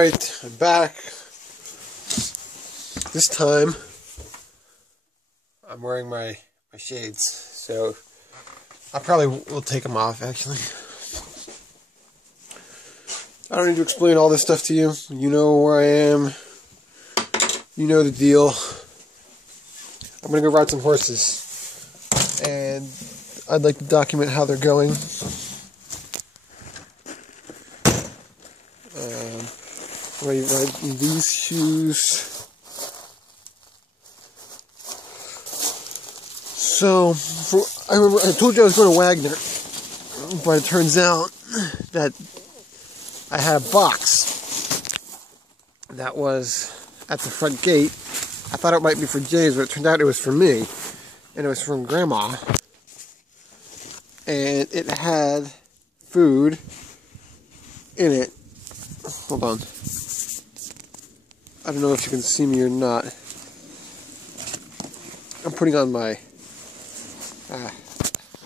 Alright, I'm back. This time, I'm wearing my shades, so I probably will take them off, actually. I don't need to explain all this stuff to you. You know where I am. You know the deal. I'm going to go ride some horses. And I'd like to document how they're going. I'm going to ride in these shoes. So, I told you I was going to Wagner, but it turns out that I had a box that was at the front gate. I thought it might be for James, but it turned out it was for me. And it was from Grandma. And it had food in it. Hold on. I don't know if you can see me or not. I'm putting on my...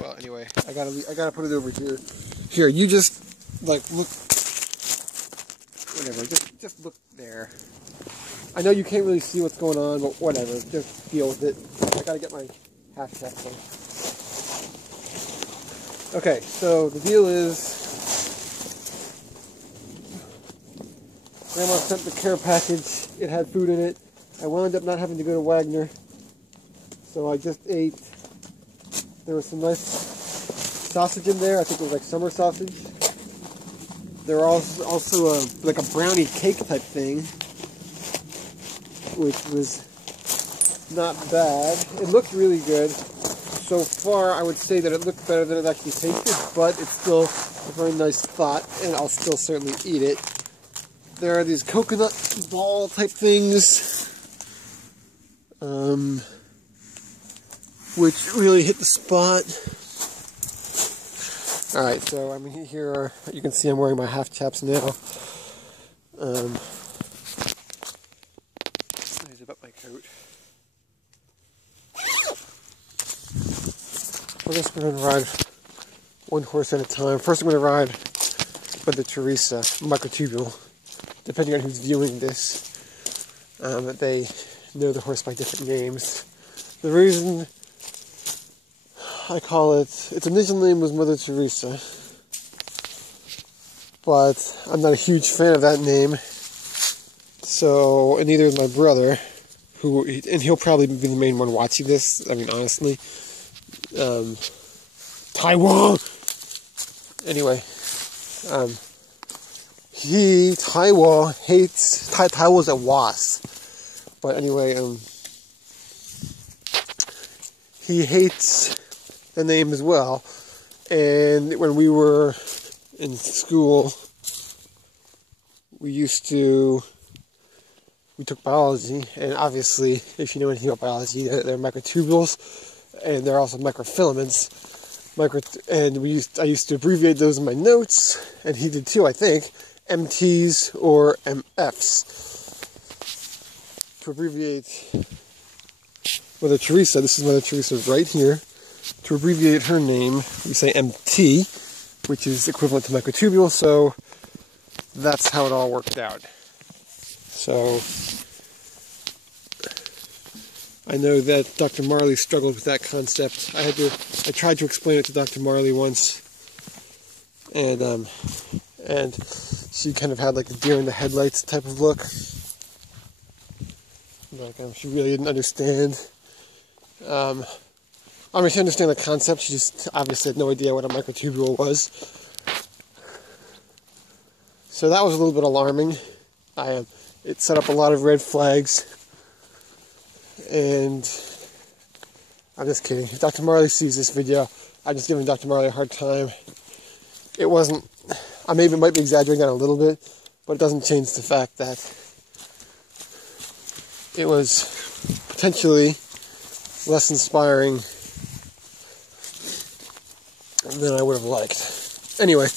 well, anyway, I gotta put it over here. Here, you just, like, look... Whatever, just look there. I know you can't really see what's going on, but whatever, just deal with it. I gotta get my half check on. Okay, so the deal is... Grandma sent the care package. It had food in it. I wound up not having to go to Wagner. So I just ate. There was some nice sausage in there. I think it was like summer sausage. There was also like a brownie cake type thing, which was not bad. It looked really good. So far, I would say that it looked better than it actually tasted, but it's still a very nice thought, and I'll still certainly eat it. There are these coconut ball type things, which really hit the spot. Alright, so I'm here, you can see I'm wearing my half chaps now. Let me zip up my coat. We're just going to ride one horse at a time. First I'm going to ride with the Teresa microtubule. Depending on who's viewing this, they know the horse by different names. The reason I call it, its initial name was Mother Teresa, but I'm not a huge fan of that name. So, and neither is my brother, and he'll probably be the main one watching this. I mean, honestly, Taiwan. Anyway, Taiwo hates, Taiwo's a wasp. But anyway, he hates the name as well. And when we were in school, we took biology. And obviously, if you know anything about biology, they're microtubules. And they're also microfilaments. And I used to abbreviate those in my notes. And he did too, I think. MTs or MFs. To abbreviate Mother Teresa, this is Mother Teresa right here. To abbreviate her name, we say MT, which is equivalent to microtubule, so that's how it all worked out. So, I know that Dr. Marley struggled with that concept. I tried to explain it to Dr. Marley once, and she kind of had like a deer in the headlights type of look. Like, she really didn't understand. I mean, she understood the concept, she just obviously had no idea what a microtubule was. So that was a little bit alarming. It set up a lot of red flags. And I'm just kidding. If Dr. Marley sees this video, I'm just giving Dr. Marley a hard time. It wasn't... I might be exaggerating that a little bit, but it doesn't change the fact that it was potentially less inspiring than I would have liked. Anyway,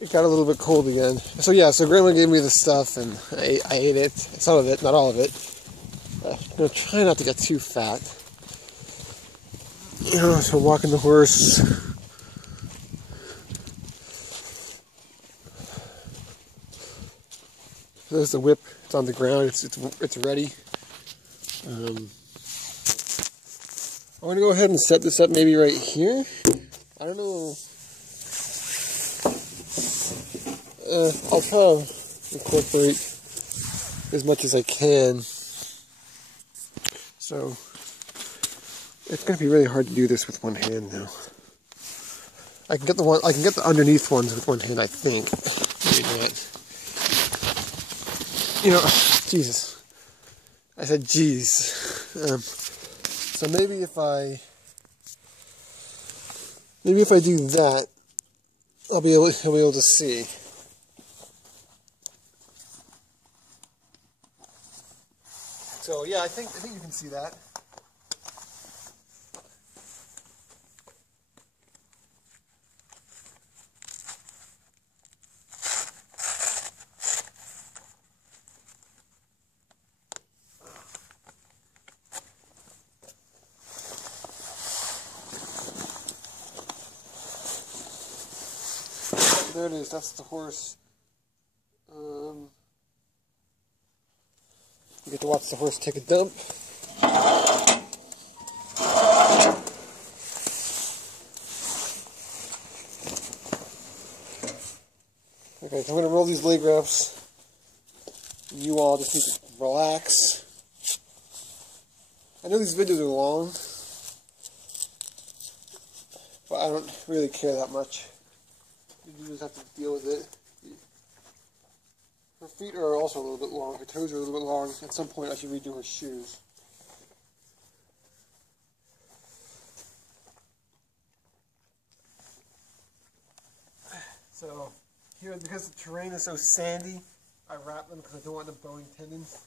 it got a little bit cold again. So yeah, so Grandma gave me the stuff, and I ate it. Some of it, not all of it. I'm going to try not to get too fat. So walking the horse, There's the whip. It's on the ground. It's ready. I'm gonna go ahead and set this up maybe right here. I don't know. I'll try to incorporate as much as I can. So it's gonna be really hard to do this with one hand now. I can get the underneath ones with one hand, I think. Maybe not. You know, Jesus. I said jeez. So maybe if I do that, I'll be able to see. So yeah, I think you can see that. There it is. That's the horse. You get to watch the horse take a dump. Okay, so I'm going to roll these leg wraps. You all just need to relax. I know these videos are long, but I don't really care that much. You just have to deal with it. Her feet are also a little bit long. Her toes are a little bit long. At some point I should redo her shoes. So, here, because the terrain is so sandy, I wrap them because I don't want them bowing tendons.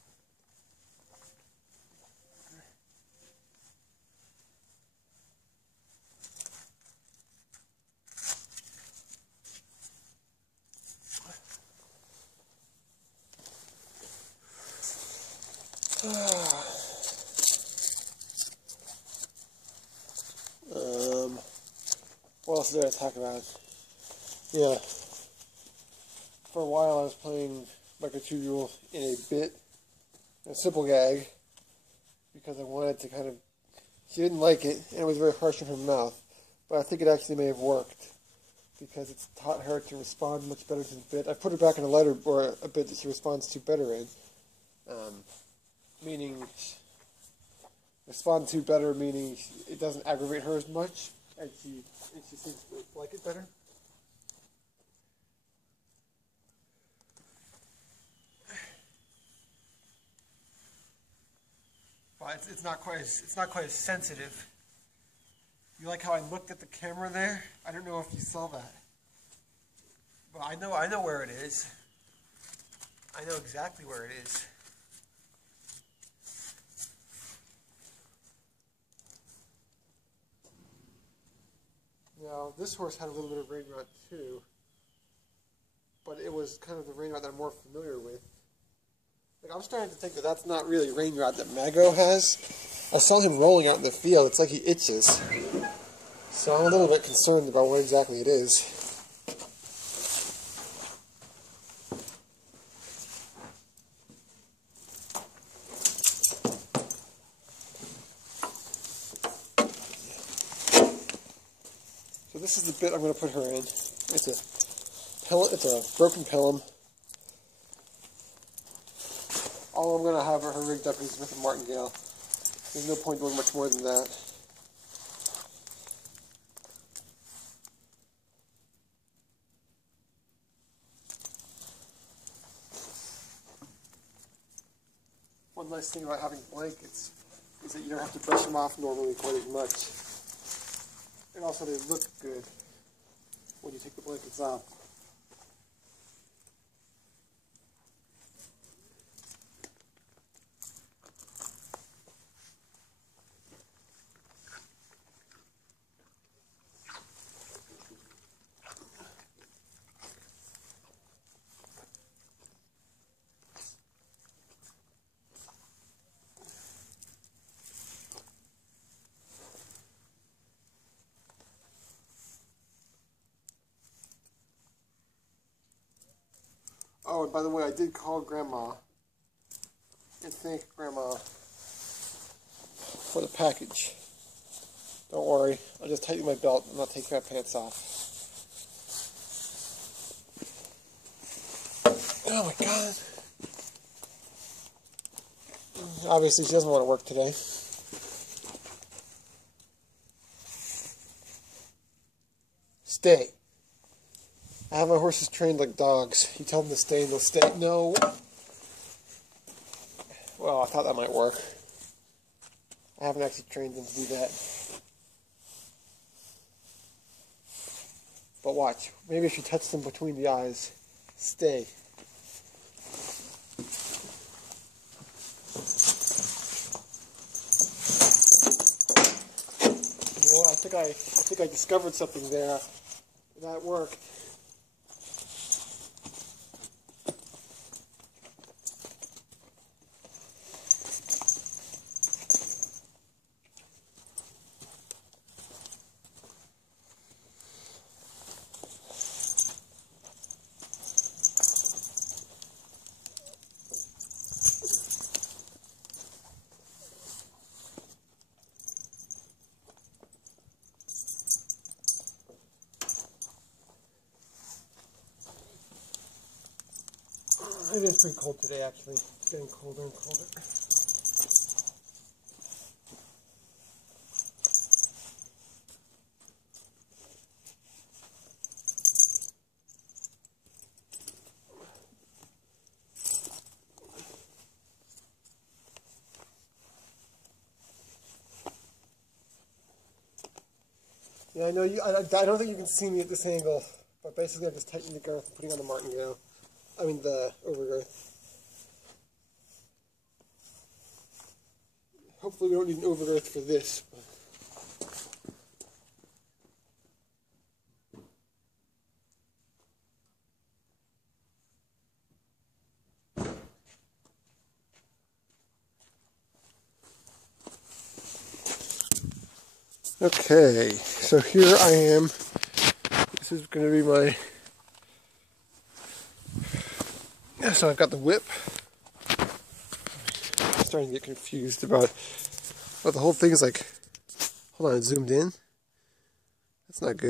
What else is there to talk about? Yeah. For a while I was playing microtubule in a bit, a simple gag, because I wanted to kind of, she didn't like it, and it was very harsh in her mouth, but I think it actually may have worked, because it's taught her to respond much better to the bit. I put her back in a lighter, or a bit that she responds to better in, meaning, respond to better meaning it doesn't aggravate her as much, and she seems to like it better. But it's not quite as sensitive. You like how I looked at the camera there? I don't know if you saw that, but I know where it is. I know exactly where it is. Now, this horse had a little bit of rein rot too, but it was kind of the rein rot that I'm more familiar with. Like, I'm starting to think that that's not really rein rot that Mago has. I saw him rolling out in the field. It's like he itches. So I'm a little bit concerned about what exactly it is. So this is the bit I'm going to put her in. It's a broken pilum. All I'm going to have her rigged up is with a martingale. There's no point doing much more than that. One nice thing about having blankets is that you don't have to brush them off normally quite as much. And also they look good when you take the blankets off. Oh, and by the way, I did call Grandma and thank Grandma for the package. Don't worry, I'll just tighten my belt and not take my pants off. Oh my God. Obviously, she doesn't want to work today. Stay. I have my horses trained like dogs. You tell them to stay and they'll stay. No. Well, I thought that might work. I haven't actually trained them to do that. But watch. Maybe if you touch them between the eyes. Stay. You know what? I think I discovered something there. That worked. It is pretty cold today, actually. It's getting colder and colder. Yeah, I know you. I don't think you can see me at this angle, but basically I'm just tightening the girth and putting on the martingale. I mean the overgrowth. Hopefully we don't need an overgrowth for this. Okay, so here I am. This is going to be my... Yeah, so I've got the whip. I'm starting to get confused about... Well, the whole thing is like... Hold on, it zoomed in? That's not good.